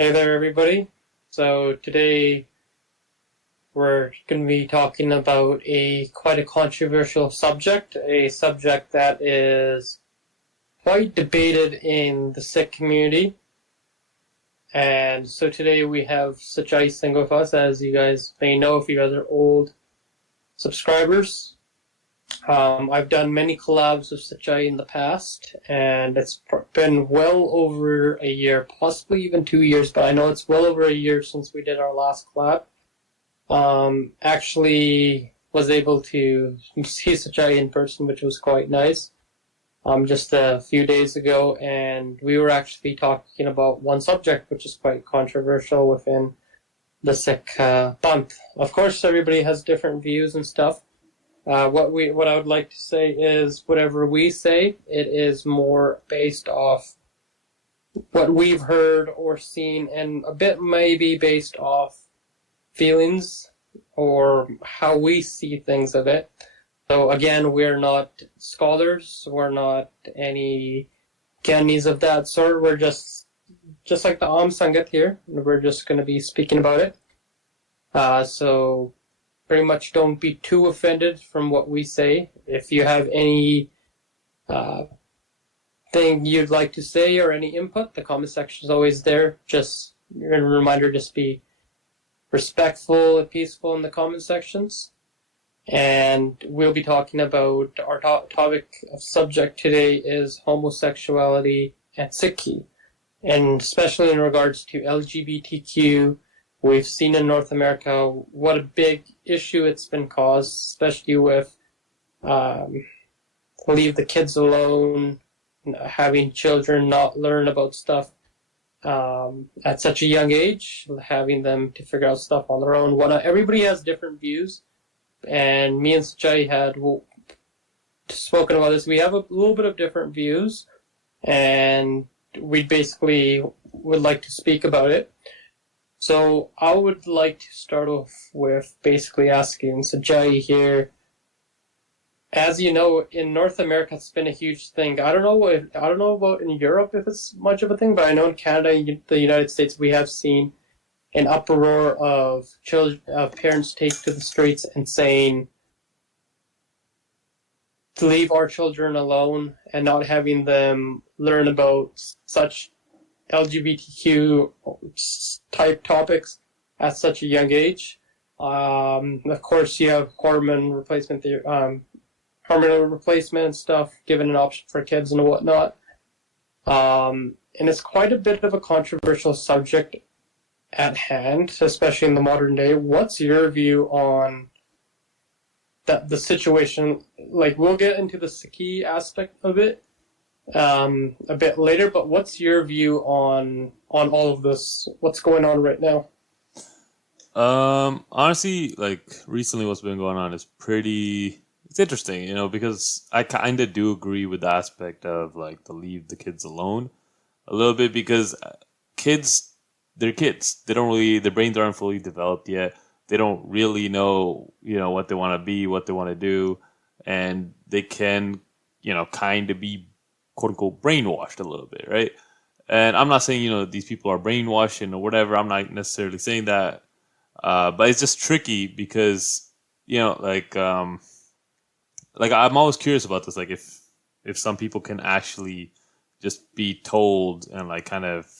Hey there, everybody. So today we're going to be talking about a quite a controversial subject, a subject that is quite debated in the Sikh community. And so today we have Sachai Singh with us, as you guys may know if you guys are old subscribers. I've done many collabs with Sachai in the past, and it's been well over a year, possibly even 2 years, but I know it's well over a year since we did our last collab. Actually was able to see Sachai in person, which was quite nice, just a few days ago, and we were actually talking about one subject, which is quite controversial within the Sikh Panth. Of course, everybody has different views and stuff. What I would like to say is whatever we say, it is more based off what we've heard or seen, and a bit maybe based off feelings or how we see things of it. So again, we're not scholars, we're not any gyanis of that sort. We're just like the Am Sangat here. We're just going to be speaking about it. So pretty much don't be too offended from what we say. If you have any thing you'd like to say or any input, the comment section is always there. Just a reminder, just be respectful and peaceful in the comment sections. And we'll be talking about our topic of subject today is homosexuality and Sikhi, and especially in regards to LGBTQ. We've seen in North America what a big issue it's been caused, especially with leave the kids alone, having children not learn about stuff at such a young age, having them to figure out stuff on their own. Everybody has different views, and me and Sachai had spoken about this. We have a little bit of different views, and we basically would like to speak about it. So I would like to start off with basically asking Sachai here. As you know, in North America, it's been a huge thing. I don't know about in Europe if it's much of a thing, but I know in Canada and the United States, we have seen an uproar of parents take to the streets and saying to leave our children alone and not having them learn about such LGBTQ type topics at such a young age. Of course, you have hormone replacement and stuff given an option for kids and whatnot. And it's quite a bit of a controversial subject at hand, especially in the modern day. What's your view on the situation? Like, we'll get into the Sikhi aspect of it a bit later, but what's your view on all of this? What's going on right now? Honestly, like recently what's been going on is it's interesting, because I kind of do agree with the aspect of like to leave the kids alone a little bit, because they're kids. They don't really, their brains aren't fully developed yet. They don't really know, what they want to be, what they want to do, and they can, kind of be quote unquote brainwashed a little bit, right? And I'm not saying, these people are brainwashed or whatever. I'm not necessarily saying that. But it's just tricky because, like I'm always curious about this. Like if some people can actually just be told and like kind of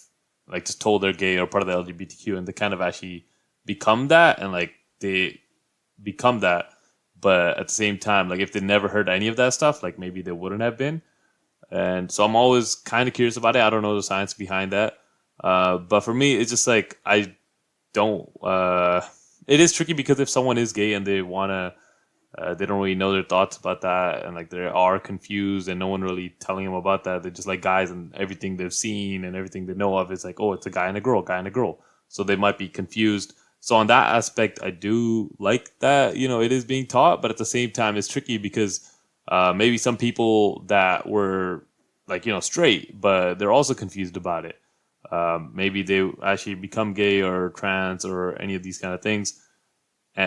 like just told they're gay or part of the LGBTQ and they kind of actually become that and like they become that. But at the same time, like if they never heard any of that stuff, like maybe they wouldn't have been. And so I'm always kind of curious about it. I don't know the science behind that. But for me, it's just like I don't. It is tricky because if someone is gay and they don't really know their thoughts about that, and like they are confused, and no one really telling them about that. They're just like guys, and everything they've seen and everything they know of is like, oh, it's a guy and a girl, guy and a girl. So they might be confused. So on that aspect, I do like that. It is being taught, but at the same time, it's tricky because maybe some people that were like straight, but they're also confused about it. Maybe they actually become gay or trans or any of these kind of things.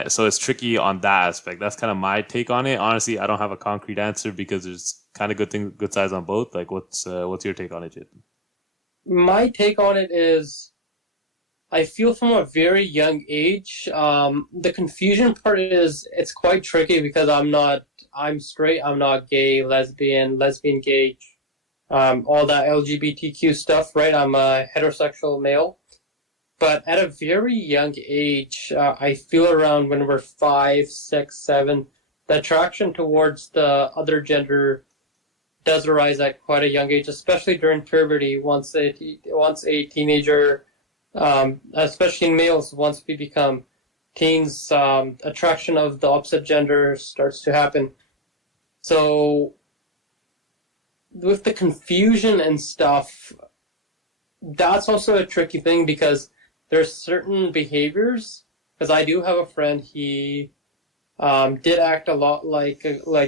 So it's tricky on that aspect. That's kind of my take on it. Honestly, I don't have a concrete answer because there's kind of good sides on both. Like, what's your take on it, Jit? My take on it is I feel from a very young age. The confusion part is it's quite tricky because I'm straight, I'm not gay, lesbian, gay, all that LGBTQ stuff, right? I'm a heterosexual male. But at a very young age, I feel around when we're 5, 6, 7, the attraction towards the other gender does arise at quite a young age, especially during puberty. Once a teenager, especially in males, once we become teens, attraction of the opposite gender starts to happen. So with the confusion and stuff, that's also a tricky thing because there's certain behaviors. Because I do have a friend, he did act a lot like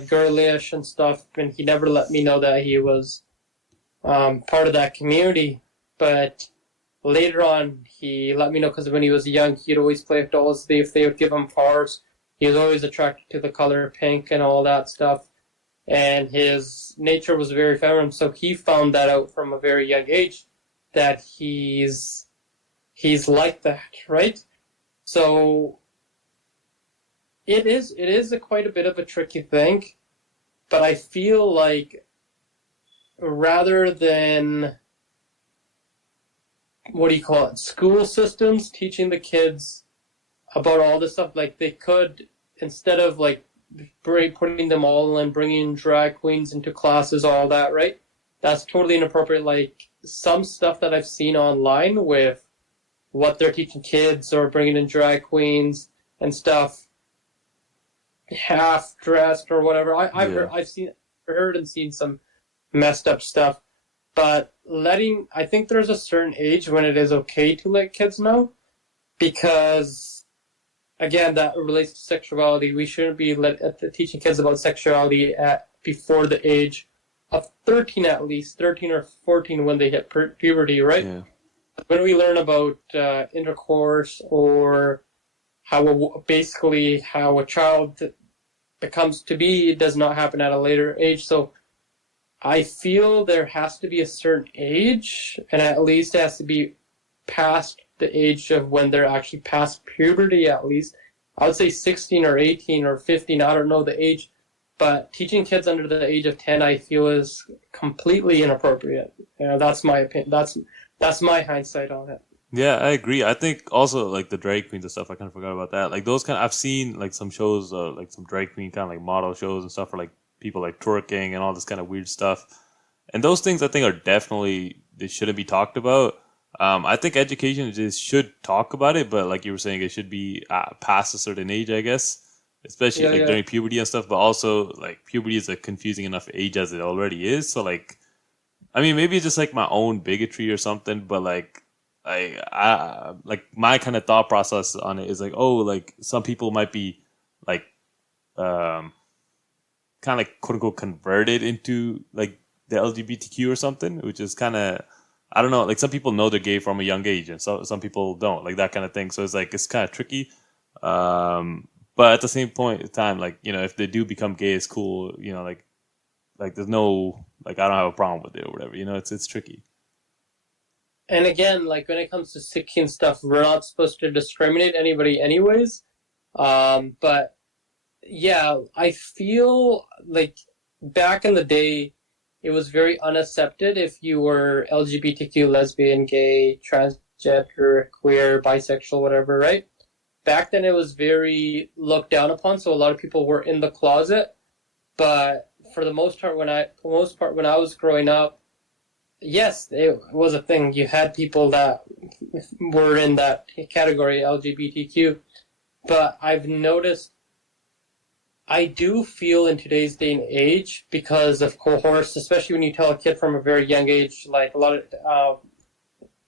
girlish and stuff, and he never let me know that he was part of that community. But later on, he let me know because when he was young, he'd always play with dolls. If they would give him powers, he was always attracted to the color pink and all that stuff. And his nature was very feminine, so he found that out from a very young age that he's like that, right? So it is quite a bit of a tricky thing, but I feel like rather than what do you call it, school systems teaching the kids about all this stuff, like they could, instead of like putting them all and bringing drag queens into classes, all that, right? That's totally inappropriate. Like some stuff that I've seen online with what they're teaching kids or bringing in drag queens and stuff, half dressed or whatever. I've heard and seen some messed up stuff. But I think there's a certain age when it is okay to let kids know, because again, that relates to sexuality. We shouldn't be teaching kids about sexuality before the age of 13, at least 13 or 14 when they hit puberty, right? Yeah. When we learn about intercourse or how a child becomes to be, it does not happen at a later age. So I feel there has to be a certain age, and at least it has to be past the age of when they're actually past puberty, at least. I would say 16 or 18 or 15, I don't know the age, but teaching kids under the age of 10, I feel, is completely inappropriate. That's my opinion. That's my hindsight on it. Yeah, I agree. I think also like the drag queens and stuff. I kind of forgot about that. Like those I've seen like some shows, like some drag queen kind of like model shows and stuff for like people like twerking and all this kind of weird stuff. And those things I think are definitely, they shouldn't be talked about. I think education just should talk about it, but like you were saying, it should be past a certain age, I guess, especially during puberty and stuff. But also like puberty is a confusing enough age as it already is. So like, I mean, maybe it's just like my own bigotry or something, but like, I like my kind of thought process on it is like, oh, like some people might be like, kind of like quote unquote converted into like the LGBTQ or something, which is kind of, I don't know, like some people know they're gay from a young age and some people don't, like that kind of thing. So it's like, it's kind of tricky. But at the same point in time, like, if they do become gay, it's cool, like there's no, like, I don't have a problem with it or whatever, it's tricky. And again, like when it comes to Sikhi and stuff, we're not supposed to discriminate anybody anyways. But yeah, I feel like back in the day, it was very unaccepted if you were LGBTQ, lesbian, gay, transgender, queer, bisexual, whatever, right? Back then it was very looked down upon, so a lot of people were in the closet. But for the most part, when I was growing up, yes, it was a thing. You had people that were in that category, LGBTQ. But I've noticed, I do feel in today's day and age, because of course, especially when you tell a kid from a very young age, like a lot of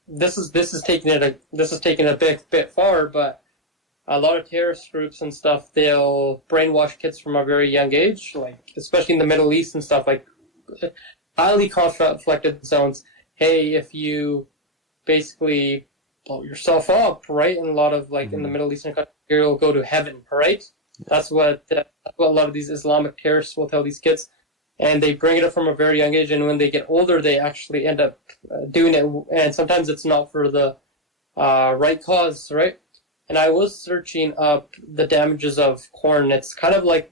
this is taking it a bit far, but a lot of terrorist groups and stuff, they'll brainwash kids from a very young age, like especially in the Middle East and stuff, like highly conflicted zones. Hey, if you basically blow yourself up, right? And a lot of in the Middle Eastern countries, you'll go to heaven, right? That's what a lot of these Islamic terrorists will tell these kids, and they bring it up from a very young age. And when they get older, they actually end up doing it. And sometimes it's not for the right cause, right? And I was searching up the damages of corn. It's kind of like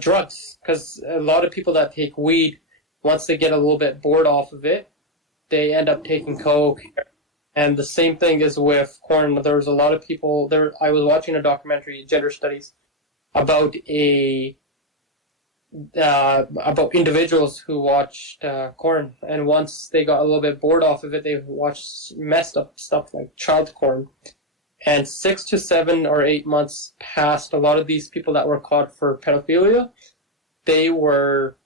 drugs, because a lot of people that take weed, once they get a little bit bored off of it, they end up taking coke. And the same thing is with corn. There was a lot of people there. I was watching a documentary, gender studies, about about individuals who watched corn, and once they got a little bit bored off of it, they watched messed up stuff like child corn. And 6 to 7 or 8 months passed. A lot of these people that were caught for pedophilia, they were,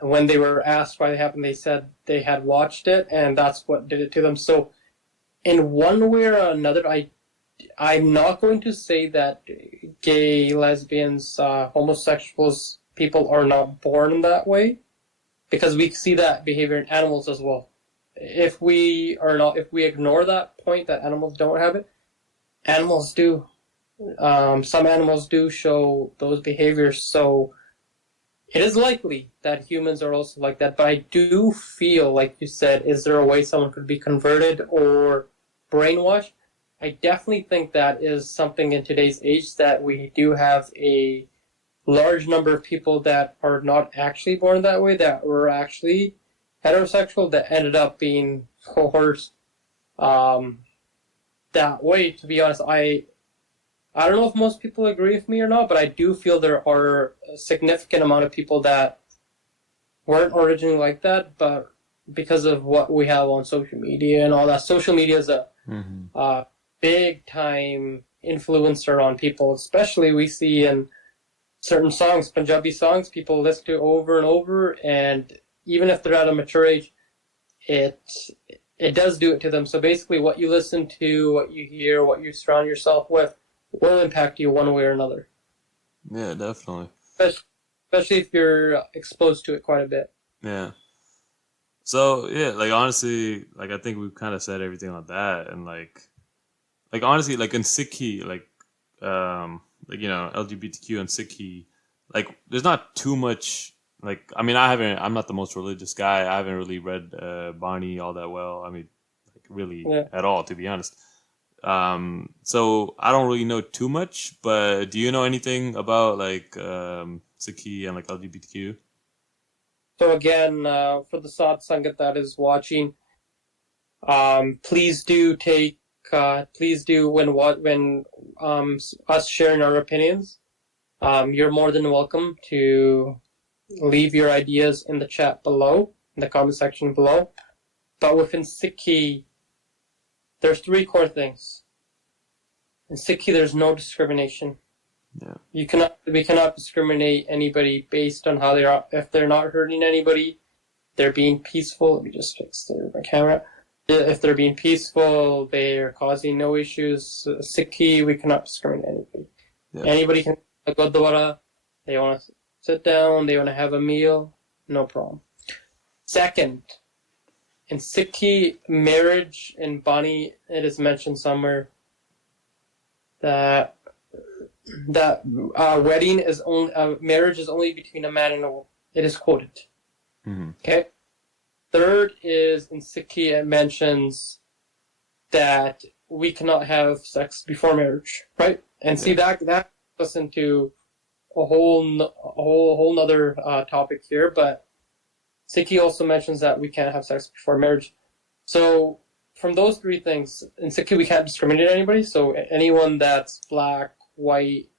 when they were asked why they happened, they said they had watched it, and that's what did it to them. So, in one way or another, I'm not going to say that gay, lesbians, homosexuals, people are not born that way, because we see that behavior in animals as well. If we ignore that point that animals don't have it, animals do. Some animals do show those behaviors, so it is likely that humans are also like that. But I do feel, like you said, is there a way someone could be converted or brainwashed? I definitely think that is something in today's age, that we do have a large number of people that are not actually born that way, that were actually heterosexual, that ended up being coerced that way. To be honest, I don't know if most people agree with me or not, but I do feel there are a significant amount of people that weren't originally like that, but because of what we have on social media and all that, social media is a big time influencer on people, especially we see in certain songs, Punjabi songs, people listen to over and over, and even if they're at a mature age, it does do it to them. So basically, what you listen to, what you hear, what you surround yourself with will impact you one way or another. Yeah, definitely. Especially if you're exposed to it quite a bit. Yeah. So yeah, like honestly, like I think we've kind of said everything on that, and like honestly, like in Sikhi, like you know, LGBTQ and Sikhi, like there's not too much. Like I mean, I'm not the most religious guy. I haven't really read Barney all that well. I mean, like really at all, to be honest. So I don't really know too much, but do you know anything about like Sikhi and like LGBTQ? So again, for the Sad Sangat that is watching, please do when us sharing our opinions, you're more than welcome to leave your ideas in the chat below, in the comment section below. But within Sikhi, there's 3 core things. In Sikhi, there's no discrimination. Yeah. We cannot discriminate anybody based on how they are. If they're not hurting anybody, they're being peaceful. Let me just fix my camera. If they're being peaceful, they are causing no issues. Sikhi, we cannot discriminate anybody. Yeah. Anybody can go to Gurdwara. They want to sit down. They want to have a meal. No problem. Second, in Sikhi marriage, in Bani, it is mentioned somewhere that wedding is only marriage is only between a man and a woman. It is quoted. Mm-hmm. Okay. Third is in Sikhi it mentions that we cannot have sex before marriage, right? And see that goes into a whole nother topic here, but Sikhi also mentions that we can't have sex before marriage. So from those 3 things, in Sikhi we can't discriminate anybody. So anyone that's black, white,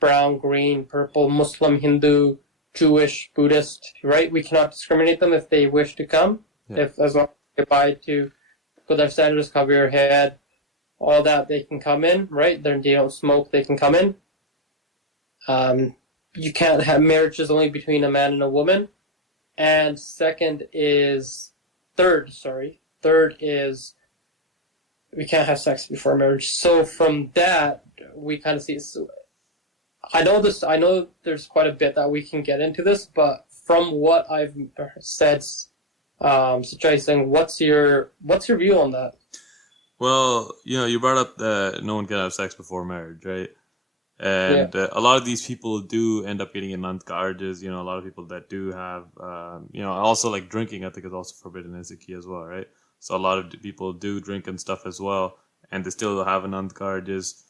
brown, green, purple, Muslim, Hindu, Jewish, Buddhist, right? We cannot discriminate them if they wish to come. Yeah. As long as they abide to put their standards, cover your head, all that, they can come in, right? They don't smoke, they can come in. You can't have marriages only between a man and a woman. And third is we can't have sex before marriage. So from that, we kind of see. So I know there's quite a bit that we can get into this, but from what I've said, Suchai Singh, what's your view on that? Well, you know, you brought up that no one can have sex before marriage, right? Yeah. And a lot of these people do end up getting anand charges. You know, a lot of people that do have, also like drinking, I think is also forbidden in Sikhi as well, right? So a lot of people do drink and stuff as well, and they still have anand charges.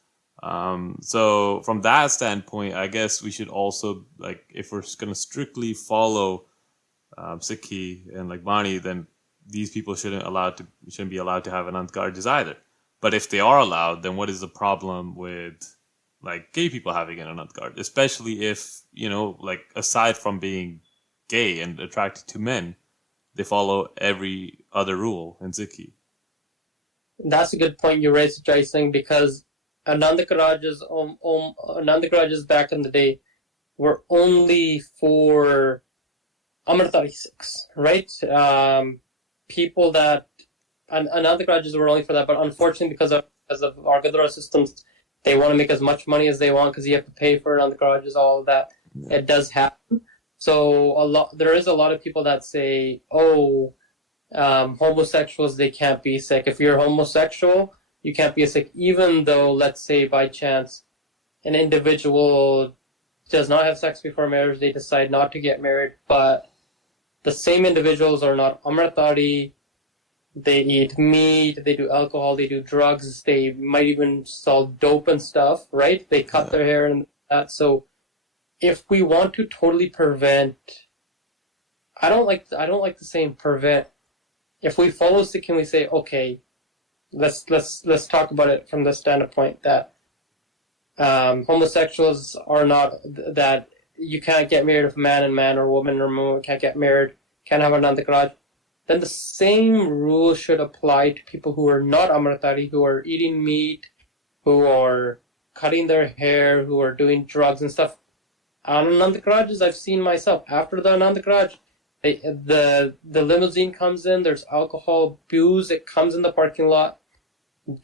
So from that standpoint, I guess we should also, like, if we're going to strictly follow Sikhi and like Bani, then these people shouldn't be allowed to have anand charges either. But if they are allowed, then what is the problem with like gay people having an anand card? Especially if, like, aside from being gay and attracted to men, they follow every other rule in Sikhi. That's a good point you raised, Jason, because Anandakarajas back in the day were only for Amritari Sikhs, right? People that Anandakarajas were only for that, but unfortunately, because of our Gurdwara systems, they want to make as much money as they want because you have to pay for Anandakarajas, all of that. Yeah. It does happen. So there is a lot of people that say, "Oh, homosexuals, they can't be Sikh. If you're homosexual, you can't be a Sikh," even though, let's say, by chance, an individual does not have sex before marriage, they decide not to get married, but the same individuals are not Amritari, they eat meat, they do alcohol, they do drugs, they might even sell dope and stuff, right? They cut their hair and that. So if we want to totally prevent, I don't like the saying prevent. If we follow Sikh, can we say, okay, let's talk about it from the standpoint that homosexuals are not, that you can't get married if man and man or woman or woman can't get married, can't have another garage. Then the same rule should apply to people who are not Amritari, who are eating meat, who are cutting their hair, who are doing drugs and stuff. On Anand Garages, I've seen myself. After the Anand Garage, the limousine comes in, there's alcohol, booze, it comes in the parking lot.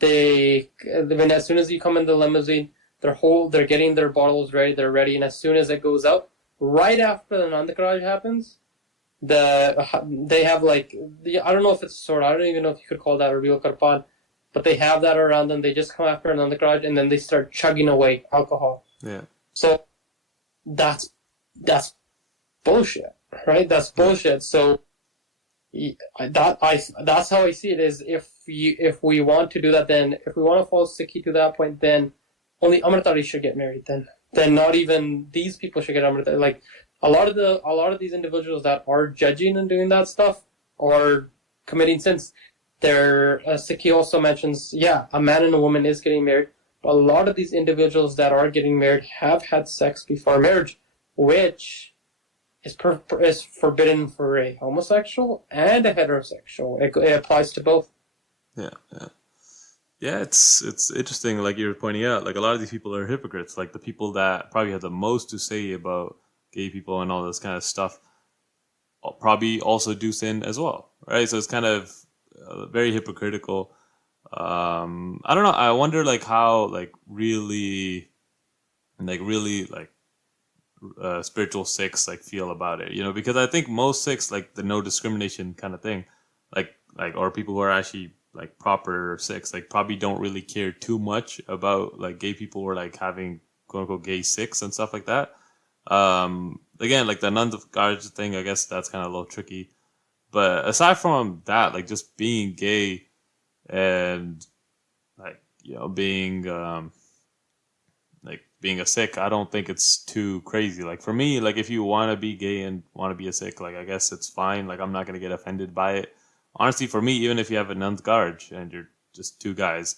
As soon as you come in the limousine, they're getting their bottles ready, they're ready, and as soon as it goes out, right after the Anand Garage happens, they have like, I don't know if it's a sword, I don't even know if you could call that a real karpan, but they have that around them. They just come after Anand Garage and then they start chugging away alcohol. Yeah. So that's bullshit, right? That's bullshit. So that's how I see it. Is if we want to do that, then if we want to follow Sikhi to that point, then only Amritari should get married. Then not even these people should get Amritari. Like a lot of these individuals that are judging and doing that stuff are committing sins. Sikhi also mentions, a man and a woman is getting married. But a lot of these individuals that are getting married have had sex before marriage, which is forbidden for a homosexual and a heterosexual. It applies to both. Yeah. Yeah, it's interesting, like you were pointing out, like a lot of these people are hypocrites. Like the people that probably have the most to say about gay people and all this kind of stuff probably also do sin as well, right? So it's kind of very hypocritical. I don't know. I wonder, like, how, like, really spiritual Sikhs like feel about it, because I think most Sikhs, like the no discrimination kind of thing, or people who are actually like proper Sikhs, like probably don't really care too much about like gay people or like having quote unquote gay Sikhs and stuff like that. Again, like the nuns of Garj thing, I guess that's kind of a little tricky. But aside from that, like just being gay and like being being a Sikh, I don't think it's too crazy. Like for me, like if you want to be gay and want to be a Sikh, like I guess it's fine. Like I'm not gonna get offended by it. Honestly, for me, even if you have a Nand Garj and you're just two guys,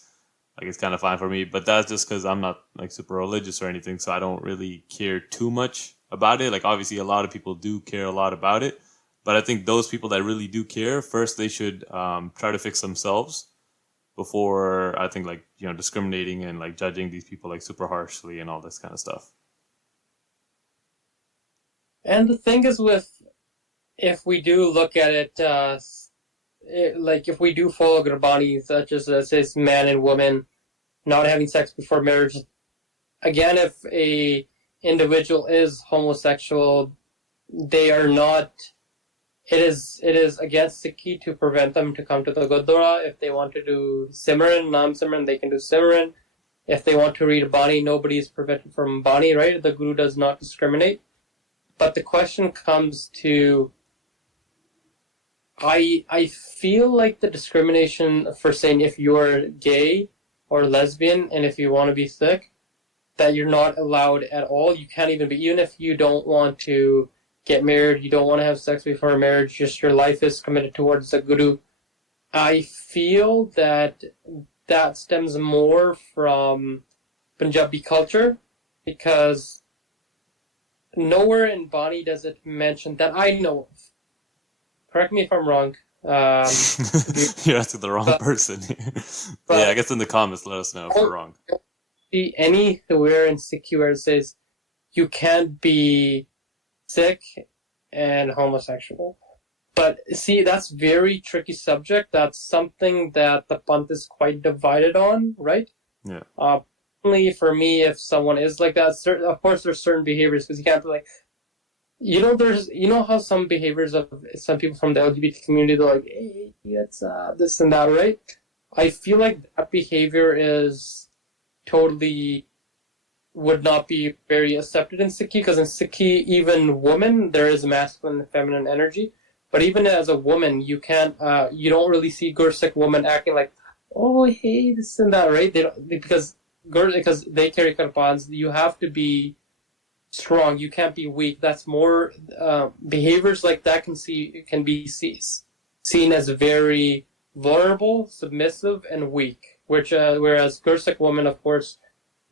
like it's kind of fine for me. But that's just because I'm not like super religious or anything, so I don't really care too much about it. Like obviously, a lot of people do care a lot about it, but I think those people that really do care, first they should try to fix themselves before I think like discriminating and like judging these people like super harshly and all this kind of stuff. And the thing is, if we do look at it, like if we do follow Gurbani, such as it says man and woman not having sex before marriage, again, if a individual is homosexual, they are not. It is against Sikhi to prevent them to come to the Gurdwara. If they want to do Simran, Nam Simran, they can do Simran. If they want to read Bani, nobody is prevented from Bani, right? The Guru does not discriminate. But the question comes to, I feel like the discrimination for saying if you're gay or lesbian and if you want to be Sikh, that you're not allowed at all. You can't even be, even if you don't want to get married, you don't want to have sex before marriage, just your life is committed towards the Guru. I feel that that stems more from Punjabi culture, because nowhere in Bani does it mention, that I know of. Correct me if I'm wrong. You're asking the wrong person. Yeah, I guess in the comments, let us know if we're wrong. See anywhere in Sikhi where it says you can't be Sikh and homosexual. But see, that's very tricky subject. That's something that the Panth is quite divided on, right? Yeah. Only for me, if someone is like that, of course there's certain behaviors, because you can't be like, there's, how some behaviors of some people from the LGBT community, they're like, hey, it's this and that, right? I feel like that behavior is totally would not be very accepted in Sikhi, because in Sikhi, even women, there is masculine and feminine energy. But even as a woman, you can't, you don't really see Gursikh women acting like, oh, hey, this and that, right? Because they carry karpans, you have to be strong. You can't be weak. That's more, behaviors like that can be seen as very vulnerable, submissive, and weak. Whereas Gursikh women, of course,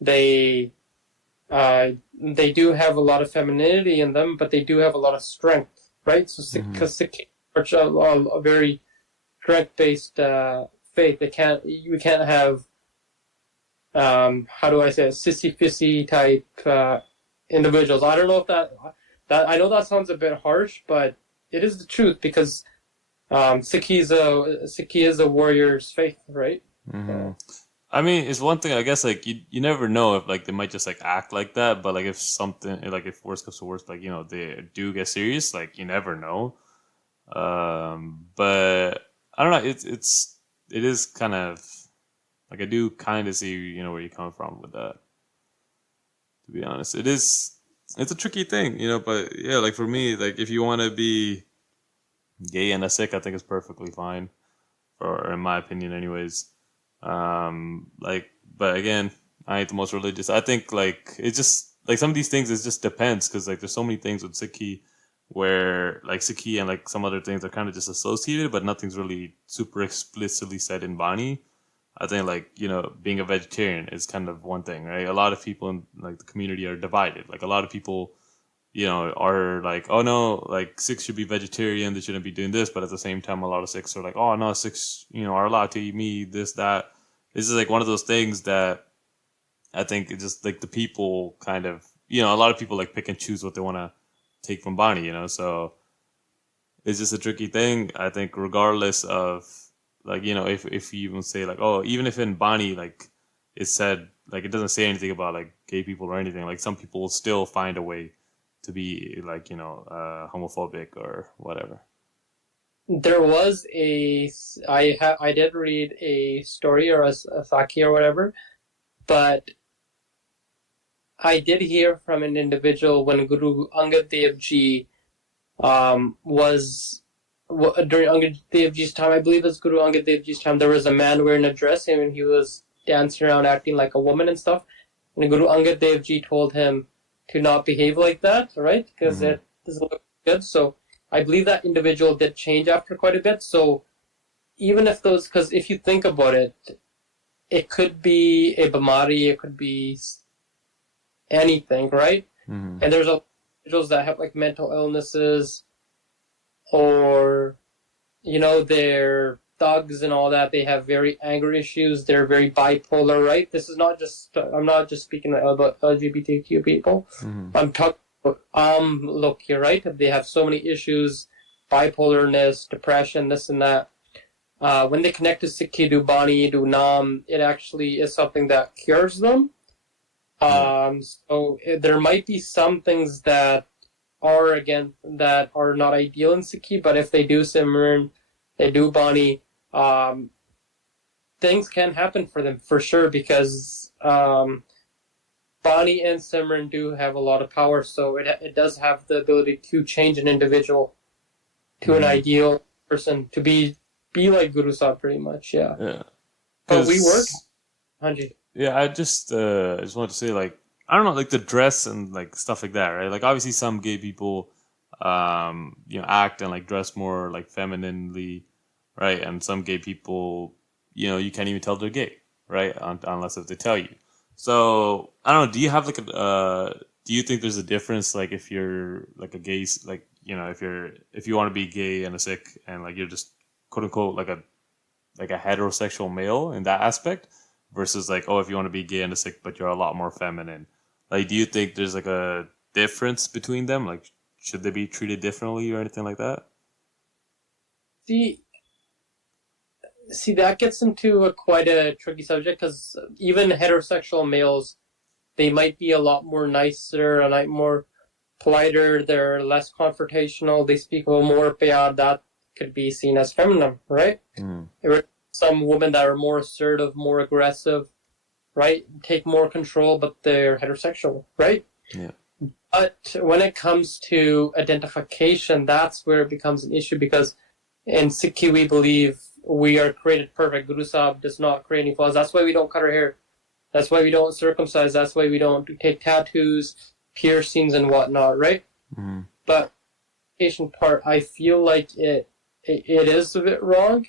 they do have a lot of femininity in them, but they do have a lot of strength, right? So, because Sikh are a very strength-based faith, we can't have, how do I say it, sissy-fissy type individuals. I don't know if that I know that sounds a bit harsh, but it is the truth, because Sikhi is a warrior's faith, right? Mm-hmm. I mean, it's one thing, I guess, like, you never know if, like, they might just, like, act like that, but, like, if something, like, if worse comes to worse, like, they do get serious, like, you never know. But I don't know, it is kind of, like, I do kind of see, where you're coming from with that, to be honest. It's a tricky thing, but, yeah, like, for me, like, if you want to be gay and a Sikh, I think it's perfectly fine, or in my opinion, anyways. But again, I ain't the most religious. I think, like, it's just, like, some of these things, it just depends, because, like, there's so many things with Sikhi where, like, Sikhi and, like, some other things are kind of just associated, but nothing's really super explicitly said in Bani. I think, like, being a vegetarian is kind of one thing, right? A lot of people in, like, the community are divided. Like, a lot of people, are like, oh no, like, Sikhs should be vegetarian, they shouldn't be doing this, but at the same time, a lot of Sikhs are like, oh no, Sikhs, are allowed to eat meat, this, that. This is, like, one of those things that I think it's just, like, the people kind of, a lot of people, like, pick and choose what they want to take from Bani, so it's just a tricky thing. I think regardless of, like, if you even say, like, oh, even if in Bani, like, it said, like, it doesn't say anything about, like, gay people or anything, like, some people will still find a way to be, like, homophobic or whatever. There was I did read a story or a Saki or whatever, but I did hear from an individual when Guru Angad Dev Ji was during Angad Dev Ji's time, I believe it's Guru Angad Dev Ji's time, there was a man wearing a dress and he was dancing around acting like a woman and stuff, and Guru Angad Dev Ji told him to not behave like that, right? Because it doesn't look good. So I believe that individual did change after quite a bit. So even if because if you think about it, it could be a bamari, it could be anything, right? And there's individuals that have, like, mental illnesses, or they're thugs and all that. They have very anger issues. They're very bipolar, right? This is not just, I'm not just speaking about LGBTQ people. I'm talking about, look, you're right. They have so many issues, bipolarness, depression, this and that. When they connect to Sikhi, do Bani, do Nam, it actually is something that cures them. So there might be some things that are not ideal in Sikhi, but if they do Simran, they do Bani, things can happen for them for sure, because Bonnie and Simran do have a lot of power, so it does have the ability to change an individual to an ideal person to be like Guru Sahib pretty much, yeah. Yeah. But we work, Because Hanji. yeah, I just wanted to say like I don't know like the dress and like stuff like that, right? Like obviously some gay people act and like dress more like femininely, right? And some gay people, you can't even tell they're gay, right? Unless if they tell you. So I don't know. Do you have like do you think there's a difference like if you're like a gay like if you want to be gay and a Sikh and like you're just quote unquote like a heterosexual male in that aspect versus like if you want to be gay and a Sikh but you're a lot more feminine, like do you think there's like a difference between them, like should they be treated differently or anything like that? See, that gets into quite a tricky subject because even heterosexual males, they might be a lot more nicer, a lot more politer. They're less confrontational. They speak a little more payar. That could be seen as feminine, right? There are some women that are more assertive, more aggressive, right? Take more control, but they're heterosexual, right? Yeah. But when it comes to identification, that's where it becomes an issue because in Sikhi we believe we are created perfect. Guru Sahib does not create any flaws. That's why we don't cut our hair. That's why we don't circumcise. That's why we don't take tattoos, piercings, and whatnot, right? Mm-hmm. But the part, I feel like it is a bit wrong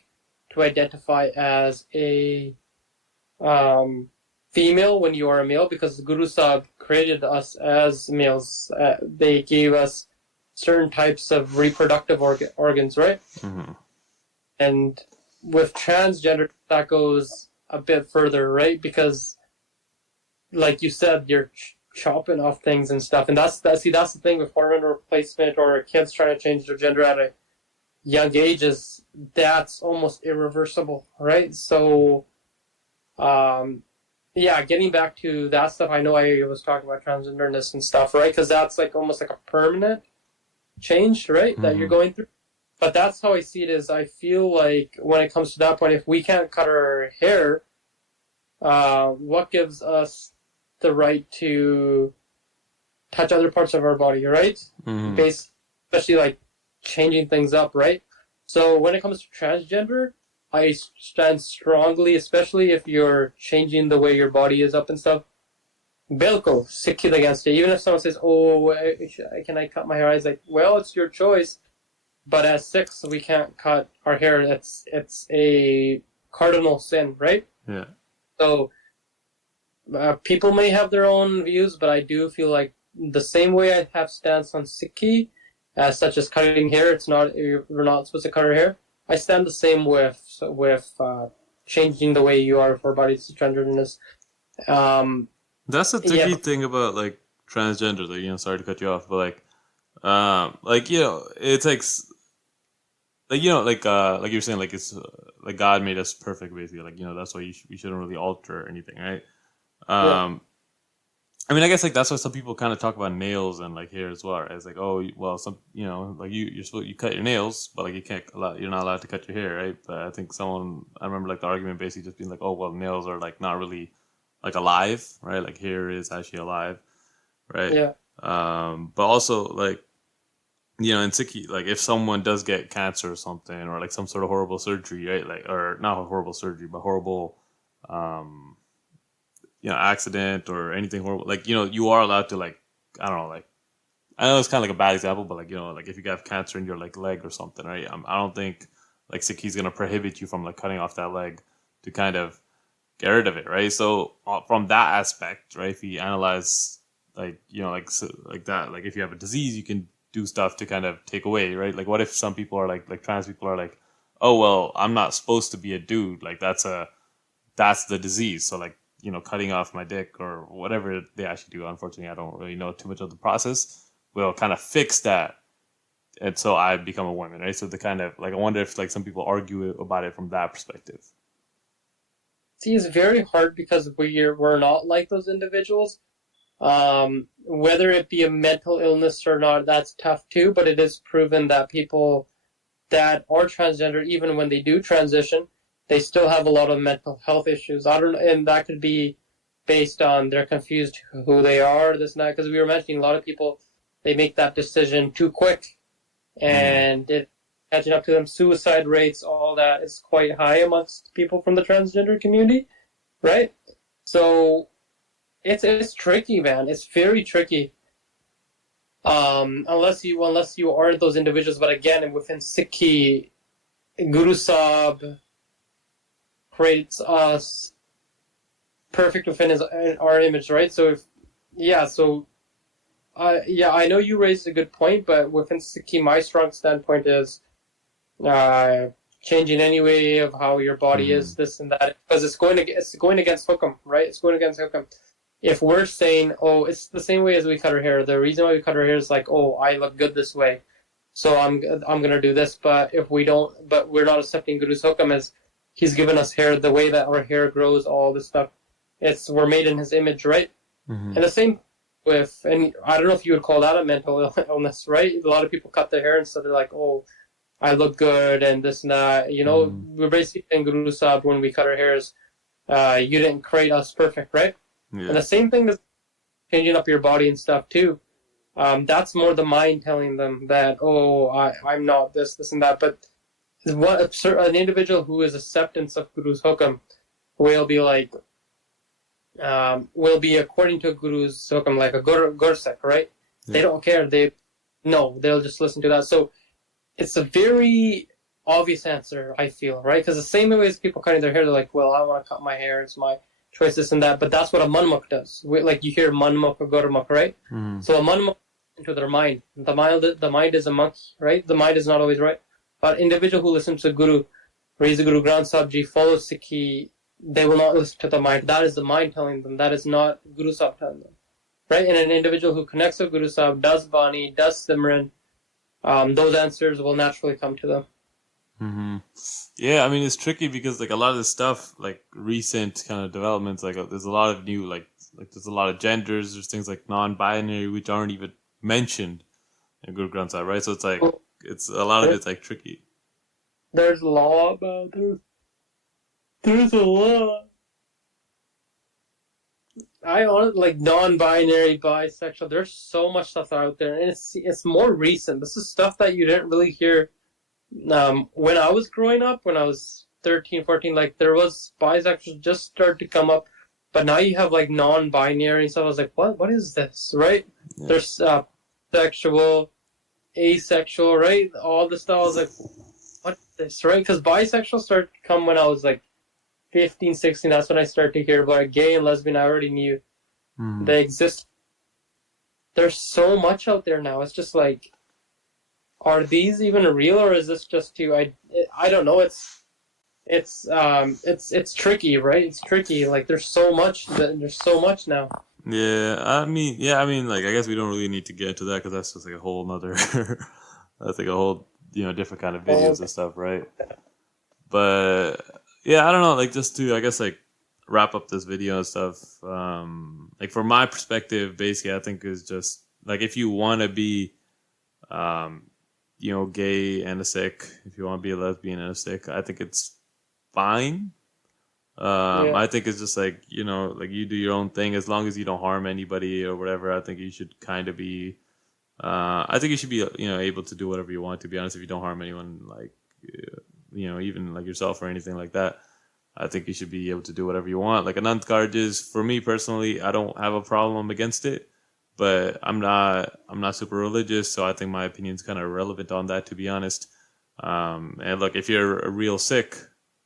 to identify as a female when you are a male because the Guru Sahib created us as males. They gave us certain types of reproductive organs, right? Mm-hmm. And with transgender, that goes a bit further, right? Because, like you said, you're chopping off things and stuff, and that's the thing with hormone replacement or kids trying to change their gender at a young age is that's almost irreversible, right? So, getting back to that stuff, I know I was talking about transgenderness and stuff, right? Because that's like almost like a permanent change, right? That you're going through. But that's how I see it is I feel like when it comes to that point, if we can't cut our hair, what gives us the right to touch other parts of our body, right? Especially like changing things up, right? So when it comes to transgender, I stand strongly, especially if you're changing the way your body is up and stuff. Bilkul, Sikhi against it. Even if someone says, "Oh, can I cut my hair?" I was like, "Well, it's your choice." But as Sikhs, we can't cut our hair. It's a cardinal sin, right? Yeah. So people may have their own views, but I do feel like the same way I have stance on Sikhi, such as cutting hair. We're not supposed to cut our hair. I stand the same with changing the way you are for body to transgenderness. That's the tricky thing about like transgender. Like sorry to cut you off, but it takes like like you're saying, like it's like God made us perfect, basically. Like that's why we shouldn't really alter anything, right? I mean, I guess like that's why some people kind of talk about nails and like hair as well, right? It's like, oh, well, some like you cut your nails, but like you're not allowed to cut your hair, right? But I think I remember like the argument basically just being like, oh, well, nails are like not really like alive, right? Like hair is actually alive, right? Yeah. But also like in Sikhi, like if someone does get cancer or something, or like some sort of horrible surgery, right? Like, or not horrible surgery, but horrible accident or anything horrible, like you are allowed to like I don't know, like I know it's kind of like a bad example, but like like if you have cancer in your like leg or something, right? I don't think like Sikhi's gonna prohibit you from like cutting off that leg to kind of get rid of it, right? So from that aspect, right, if you analyze like like that, like if you have a disease, you can do stuff to kind of take away, right? Like what if some people are like trans people are like, oh well, I'm not supposed to be a dude, like that's the disease, so like cutting off my dick or whatever they actually do. Unfortunately, I don't really know too much of the process. Will kind of fix that, and so I become a woman, right? So the kind of like I wonder if like some people argue about it from that perspective. See, it's very hard because we're not like those individuals. Whether it be a mental illness or not, that's tough too. But it is proven that people that are transgender, even when they do transition, they still have a lot of mental health issues. I don't know, and that could be based on they're confused who they are, this and that. Because we were mentioning a lot of people, they make that decision too quick, and it catching up to them. Suicide rates, all that is quite high amongst people from the transgender community, right? So it's tricky, man. It's very tricky. Unless you aren't those individuals, but again, within Sikhi, Guru Sahib creates us perfect within our image, right? So I know you raised a good point, but within Sikhi, my strong standpoint is changing any way of how your body is, this and that, because it's going against Hukam, right? It's going against Hukam. If we're saying, oh, it's the same way as we cut our hair. The reason why we cut our hair is like, oh, I look good this way, so I'm gonna do this. But if we don't, but we're not accepting Guru's Hukam as he's given us hair, the way that our hair grows, all this stuff. We're made in his image, right? And the same and I don't know if you would call that a mental illness, right? A lot of people cut their hair and so they're like, oh, I look good and this and that. You know, we're basically saying Guru Sahib when we cut our hairs, you didn't create us perfect, right? Yeah. And the same thing is changing up your body and stuff too. That's more the mind telling them that, oh, I'm not this and that. But an individual who is acceptance of Guru's Hukam will be like, will be according to Guru's Hukam, like a Gursikh, right? Yeah. They don't care. They'll just listen to that. So it's a very obvious answer, I feel, right? Because the same way as people cutting their hair, they're like, well, I want to cut my hair. It's my choice, this and that. But that's what a manmukh does. Like you hear manmukh or gurmukh, right? So a manmukh into their mind. The mind is a monkey, right? The mind is not always right. But individual who listens to Guru, reads the Guru Granth Sahib Ji, follows Sikhi, they will not listen to the mind. That is the mind telling them. That is not Guru Sahib telling them, right? And an individual who connects with Guru Sahib, does Bani, does Simran, those answers will naturally come to them. Yeah, I mean, it's tricky because like a lot of this stuff, like recent kind of developments, like there's a lot of new, like there's a lot of genders, there's things like non-binary which aren't even mentioned in Guru Granth Sahib, right? So it's like, it's a lot of it's like tricky. There's law about this. There's a law. I like non-binary, bisexual. There's so much stuff out there, and it's more recent. This is stuff that you didn't really hear when I was growing up. When I was 13, 14, like there was bisexual just started to come up, but now you have like non-binary and stuff. I was like, what? What is this? Right? Yeah. There's sexual, asexual, right? All this stuff. I was like, what is this? Right? Because bisexual started to come when I was like 15, 16, that's when I started to hear about it. Gay and lesbian, I already knew they exist. There's so much out there now. It's just like, are these even real, or is this just I don't know. It's tricky, right? It's tricky. Like there's so much now. Yeah, I mean, like I guess we don't really need to get into that because that's just like a whole nother, that's like a whole different kind of videos and stuff, right? But yeah, I don't know, like just to, I guess, like wrap up this video and stuff, like from my perspective, basically, I think is just like if you want to be, gay and a Sikh, if you want to be a lesbian and a Sikh, I think it's fine. I think it's just like, like you do your own thing as long as you don't harm anybody or whatever. I think you should kind of be, I think you should be, able to do whatever you want, to be honest, if you don't harm anyone, like, even like yourself or anything like that. I think you should be able to do whatever you want. Like Anant Karj for me personally, I don't have a problem against it, but I'm not super religious, so I think my opinion's kind of irrelevant on that, to be honest. And look, if you're a real Sikh,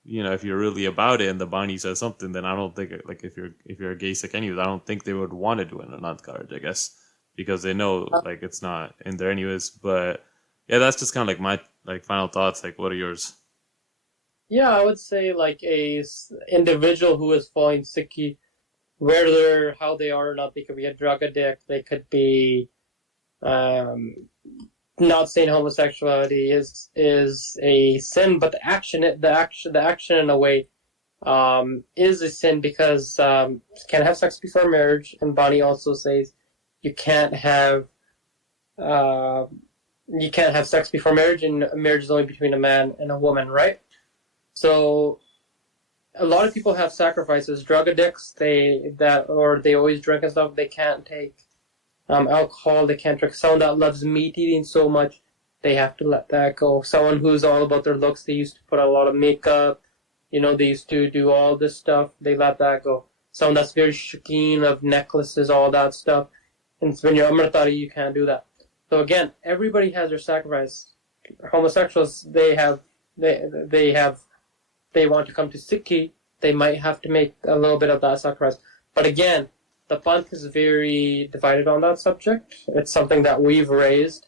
if you're really about it and the Bani says something, then I don't think, like if you're a gay Sikh anyways, I don't think they would want to do an Anant Karj, I guess, because they know like it's not in there anyways. But yeah, that's just kind of like my like final thoughts. Like, what are yours? Yeah, I would say like a individual who is following Sikhi, whether how they are or not, they could be a drug addict, they could be not saying homosexuality is a sin, but the action in a way is a sin because can't have sex before marriage, and Bani also says you can't have sex before marriage, and marriage is only between a man and a woman, right? So a lot of people have sacrifices. Drug addicts, they always drink and stuff. They can't take alcohol. They can't drink. Someone that loves meat eating so much, they have to let that go. Someone who's all about their looks, they used to put a lot of makeup. They used to do all this stuff. They let that go. Someone that's very shakeen of necklaces, all that stuff. And when you're Amritari, you can't do that. So again, everybody has their sacrifice. Homosexuals, they want to come to Sikhi, they might have to make a little bit of that sacrifice. But again, the Panth is very divided on that subject. It's something that we've raised,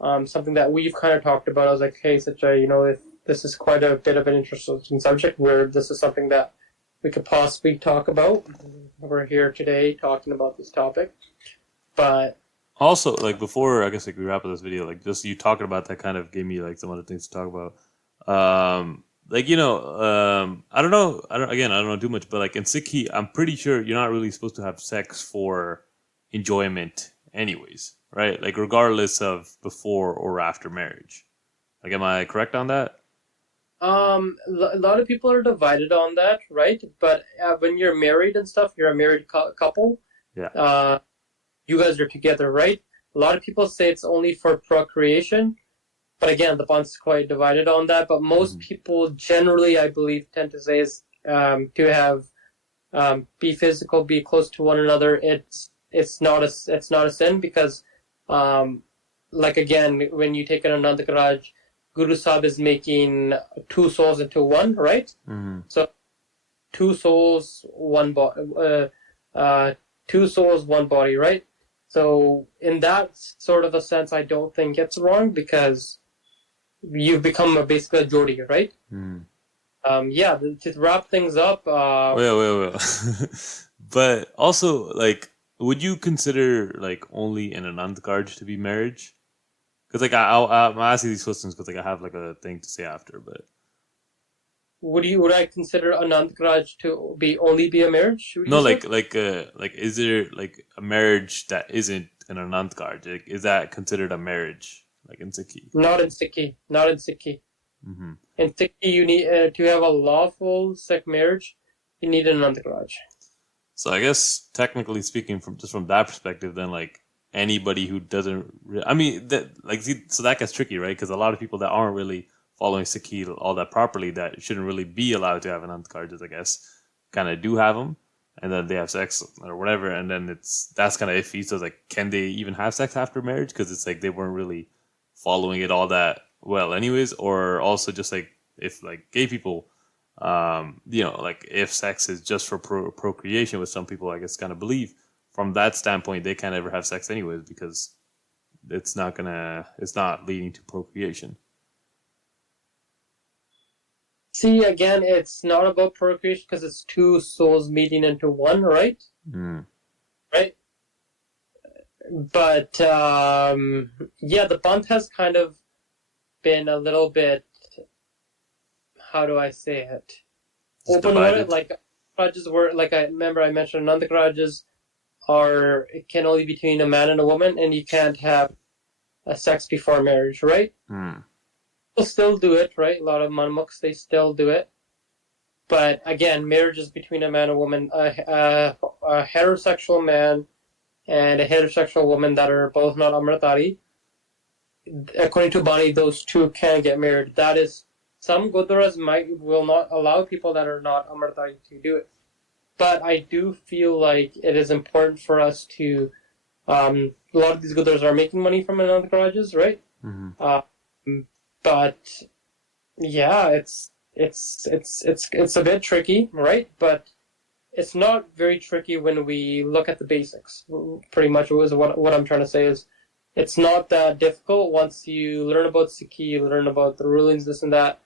something that we've kind of talked about. I was like, hey, if this is quite a bit of an interesting subject where this is something that we could possibly talk about. We're here today talking about this topic. But also, like, before I guess like we wrap up this video, like, just you talking about that kind of gave me like some other things to talk about. I don't know. I don't know too much, but like in Sikhi, I'm pretty sure you're not really supposed to have sex for enjoyment, anyways, right? Like, regardless of before or after marriage. Like, am I correct on that? a lot of people are divided on that, right? But when you're married and stuff, you're a married couple. Yeah. You guys are together, right? A lot of people say it's only for procreation. But again, the Panth is quite divided on that. But most people generally, I believe, tend to say is to have be physical, be close to one another. It's not a sin because, like again, when you take an Anand Karaj, Guru Sahib is making two souls into one, right? Mm-hmm. So two souls, one body. Two souls, one body, right? So in that sort of a sense, I don't think it's wrong because you've become basically a Jodi, right? Mm. To wrap things up. Wait. But also, like, would you consider like only an Anand Karj to be marriage? Because like I'm asking these questions because like I have like a thing to say after, but would I consider Anand Karaj to only be a marriage? no, like is there like a marriage that isn't an Anand Karj? Like, is that considered a marriage? Like in Sikhi? Not in Sikhi. Mm-hmm. In Sikhi, you need to have a lawful Sikh marriage. You need an Anand Karaj. So I guess technically speaking, from that perspective, then like anybody who doesn't, so that gets tricky, right? Because a lot of people that aren't really following Sikhi all that properly, that shouldn't really be allowed to have an Anand Karj, I guess, kind of do have them, and then they have sex or whatever, and then that's kind of iffy. So it's like, can they even have sex after marriage? Because it's like they weren't really following it all that well, anyways. Or also just like if like gay people, like if sex is just for procreation, which some people I guess kind of believe, from that standpoint, they can't ever have sex anyways because it's not leading to procreation. See, again, it's not about procreation because it's two souls meeting into one, right? Mm. Right? But, the Panth has kind of been a little bit, how do I say it? Open-worded, like, Rajas were, like I remember I mentioned, Nanda Rajas it can only be between a man and a woman, and you can't have a sex before marriage, right? Mm. People still do it, right? A lot of Manmukhs, they still do it. But again, marriage is between a man and a woman. A heterosexual man and a heterosexual woman that are both not Amritari. According to Bani, those two can get married. That is, some Gurdwaras will not allow people that are not Amritari to do it. But I do feel like it is important for us to. A lot of these Gurdwaras are making money from Anand Garages, right? Mm-hmm. But yeah, it's a bit tricky, right? But it's not very tricky when we look at the basics. Pretty much was what I'm trying to say is it's not that difficult once you learn about Sikhi, you learn about the rulings, this and that.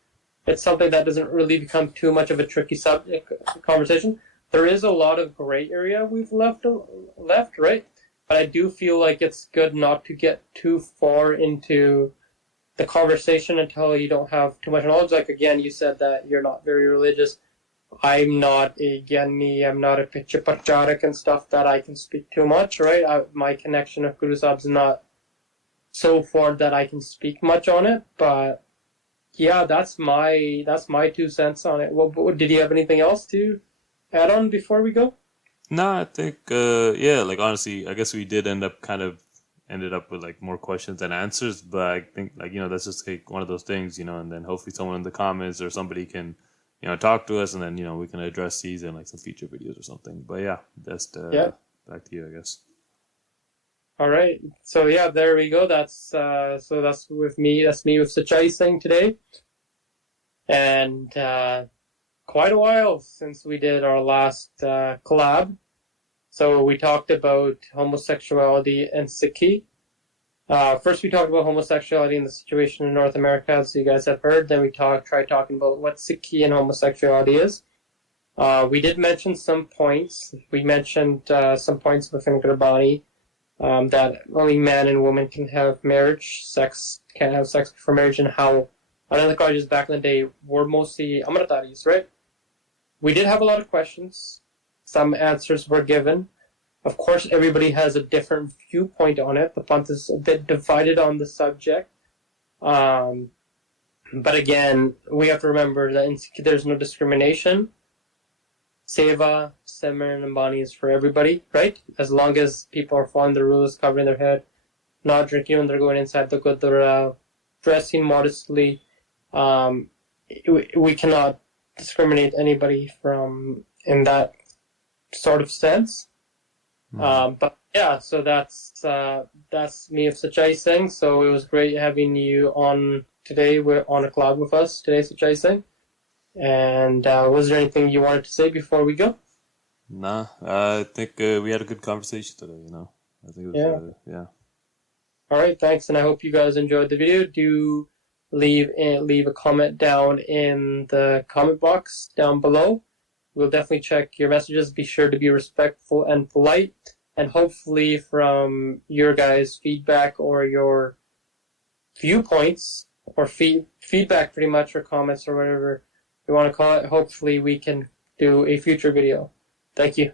It's something that doesn't really become too much of a tricky subject conversation. There is a lot of gray area we've left, right? But I do feel like it's good not to get too far into the conversation until you don't have too much knowledge. Like, again, you said that you're not very religious. I'm not a Gyani, I'm not a Pichaparcharak and stuff that I can speak too much, right? My connection with Guru Sahib is not so far that I can speak much on it, but yeah, that's my 2 cents on it. Well, did you have anything else to add on before we go? No, I think yeah, like honestly, I guess we did ended up with like more questions than answers, but I think like that's just like one of those things, and then hopefully someone in the comments or somebody can talk to us, and then we can address these in like some future videos or something. But yeah, just Yeah. back to you, I guess. All right. So yeah, there we go. That's with me. That's me with Sachai Singh today, and quite a while since we did our last collab. So we talked about homosexuality and Sikhi. First, we talked about homosexuality and the situation in North America, as you guys have heard. Then we tried talking about what Sikhi and homosexuality is. We did mention some points. We mentioned some points within Gurbani, that only man and woman can have can have sex before marriage, and how another colleges back in the day were mostly Amrataris, right? We did have a lot of questions. Some answers were given. Of course, everybody has a different viewpoint on it. The Panth is a bit divided on the subject. But again, we have to remember that there's no discrimination. Seva, Simran, and Bani is for everybody, right? As long as people are following the rules, covering their head, not drinking when they're going inside the Gurdwara, dressing modestly. We cannot discriminate anybody in that sort of sense. But yeah, so that's me of Sachai Singh. So it was great having you on today. We're on a collab with us today, Sachai Singh. And was there anything you wanted to say before we go? Nah, I think we had a good conversation today. I think it was yeah. All right, thanks, and I hope you guys enjoyed the video. Do leave a comment down in the comment box down below. We'll definitely check your messages. Be sure to be respectful and polite. And hopefully from your guys' feedback or your viewpoints or feedback pretty much, or comments or whatever you want to call it, hopefully we can do a future video. Thank you.